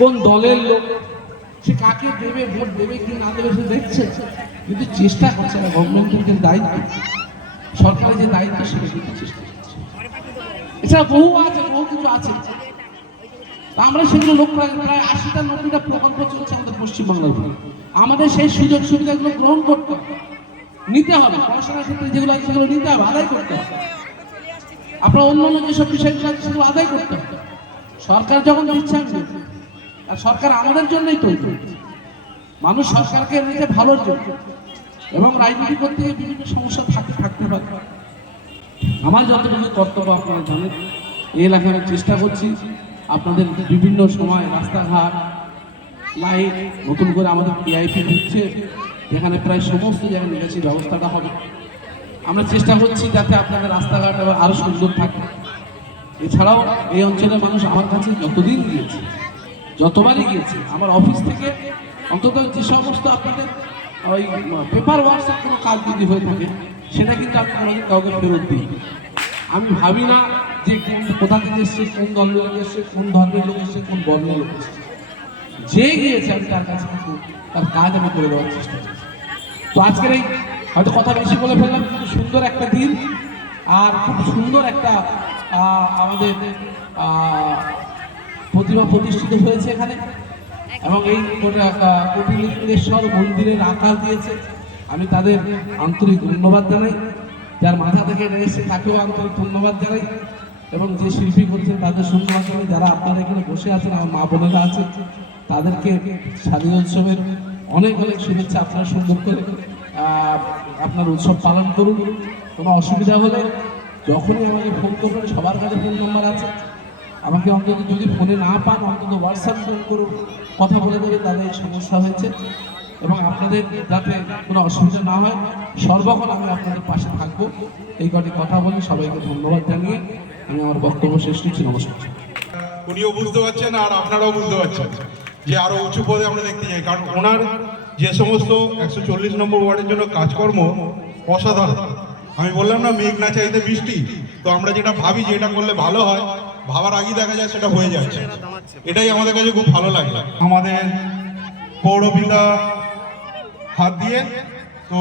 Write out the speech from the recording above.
কোন দলের লোক, সে কাকে দেবে, ভোট দেবে কি না দেবে সে দেখছে, কিন্তু চেষ্টা করছে না। গভর্নমেন্টের যে দায়িত্ব, সরকারের যে দায়িত্ব, সেটা কিন্তু চেষ্টা করছে। এছাড়া বহু কিছু আছে। আমরা সেগুলো লোক প্রায় 80টা 90টা প্রকল্প চলছে আমাদের পশ্চিমবাংলার উপরে। আমাদের সেই সুযোগ সুবিধাগুলো গ্রহণ করতে হবে, নিতে হবে। পড়াশোনার ক্ষেত্রে যেগুলো আছে সেগুলো নিতে হবে, আদায় করতে হবে। আপনার অন্যান্য যেসব বিষয়গুলো আছে সেগুলো আদায় করতে হবে। সরকার যখন দিচ্ছে, আর সরকার আমাদের জন্যই তৈরি। মানুষ সরকারকে এনেছে ভালোর জন্য, এবং রাজনীতি করতে গিয়ে বিভিন্ন সমস্যা থাকতে পারে। আমার যতটুকু কর্তব্য আপনারা জানেন, এই এলাকায় চেষ্টা করছি আপনাদের বিভিন্ন সময় রাস্তাঘাট, লাইট, নতুন করে আমাদের পিআইপি দিচ্ছে, যেখানে প্রায় সমস্ত জায়গায় নিকাশি ব্যবস্থাটা হবে। আমরা চেষ্টা করছি যাতে আপনাদের রাস্তাঘাট আরো সুন্দর থাকে। এছাড়াও এই অঞ্চলের মানুষ আমার কাছে যতদিন গিয়েছে, যতবারই গিয়েছে, আমার অফিস থেকে অন্তত যে সমস্ত আপনাদের ওই পেপার ওয়ার্কসের কোনো কাজ যদি হয়ে থাকে, সেটা কিন্তু আমি কোনোদিন কাউকে ফেরত দিই। আমি ভাবি না যে কোথা থেকে এসছে, কোন দলের লোক এসছে, কোন ধর্মের লোক এসছে, কোন বর্ণের লোক এসছে। যে গিয়েছে আমি তার কাছে কিন্তু তার কাজ আমি করে দেওয়ার চেষ্টা করছি। তো আজকের এই হয়তো কথা বেশি বলে ফেললাম, কিন্তু সুন্দর একটা দিন, আর খুব সুন্দর একটা আমাদের প্রতিমা প্রতিষ্ঠিত হয়েছে এখানে, এবং এই কোটিলিঙ্গেশ্বর মন্দিরের আকার দিয়েছে। আমি তাদের আন্তরিক ধন্যবাদ জানাই। যার মাথা থেকে এসে তাকেও আন্তরিক ধন্যবাদ জানাই, এবং যে শিল্পী করছেন তাদের সম্মান জানাই। যারা আপনারা এখানে বসে আছেন, আমার মা বোনেরা আছেন, তাদেরকে স্বাধীন উৎসবের অনেক অনেক শুভেচ্ছা। আপনারা সুন্দর করে আপনার উৎসব পালন করুন। কোনো অসুবিধা হলে যখনই আমাকে ফোন করবেন, সবার কাছে ফোন নাম্বার আছে। আমাকে অন্তত যদি ফোনে না পান, অন্তত হোয়াটসঅ্যাপ ফোন করুন, কথা বলে দেবে তাদের এই সমস্যা হয়েছে, এবং আপনাদের যাতে কোনো অসুবিধা না হয়, সর্বক্ষণ আমি আপনাদের পাশে থাকবো। এই কটি কথা বলি, সবাইকে ধন্যবাদ জানিয়ে আমি আমার বক্তব্য শেষ করছি। নমস্কার। উনিও বুঝতে পারছেন আর আপনারাও বুঝতে পারছেন যে আরো উঁচু পদে আমরা দেখতে চাই, কারণ ওনার যে সমস্ত 140 নম্বর ওয়ার্ডের জন্য কাজকর্ম অসাধারণ। আমি বললাম না, মেঘ না চাইতে বৃষ্টি। তো আমরা যেটা ভাবি যে এটা করলে ভালো হয়, ভাবার আগেই দেখা যায় সেটা হয়ে যাচ্ছে। এটাই আমাদের কাছে খুব ভালো লাগে। আমাদের পৌরপিতা হাত দিয়ে তো